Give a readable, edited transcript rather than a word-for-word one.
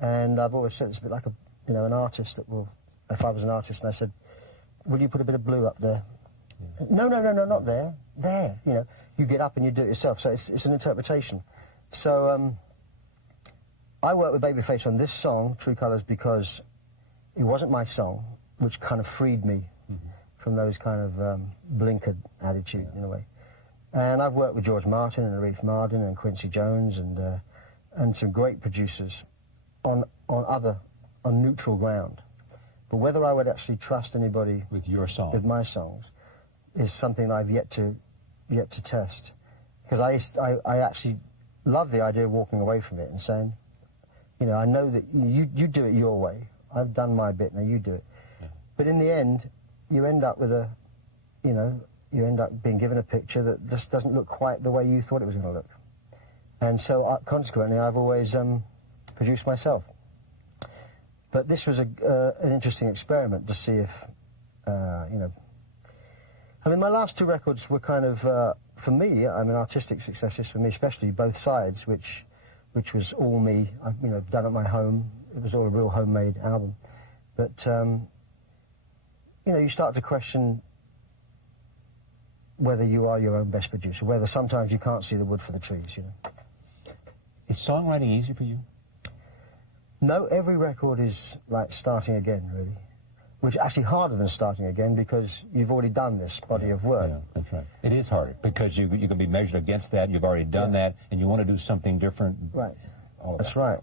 And I've always said it's a bit like a, you know, an artist that will, if I was an artist and I said, will you put a bit of blue up there? No, no, no, no, not there. There, you know. You get up and you do it yourself. So it's an interpretation. So I worked with Babyface on this song, True Colours, because it wasn't my song, which kind of freed me from those kind of blinkered attitude in a way. And I've worked with George Martin and Arif Mardin and Quincy Jones and some great producers on neutral ground. But whether I would actually trust anybody with your song, with my songs, is something that I've yet to test. Because I actually love the idea of walking away from it and saying, you know, I know that you do it your way. I've done my bit, now you do it. Yeah. But in the end, you end up with a, you know, you end up being given a picture that just doesn't look quite the way you thought it was going to look. And so, consequently, I've always produced myself. But this was an interesting experiment to see if, you know... I mean, my last two records were kind of, for me, I mean, artistic successes for me, especially Both Sides, which was all me, you know, done at my home. It was all a real homemade album. But, you know, you start to question whether you are your own best producer, whether sometimes you can't see the wood for the trees, you know. Is songwriting easy for you? No, every record is like starting again, really. Which is actually harder than starting again because you've already done this body of work. Yeah, that's right. It is harder because you can be measured against that. You've already done that, and you want to do something different. Right. That's right.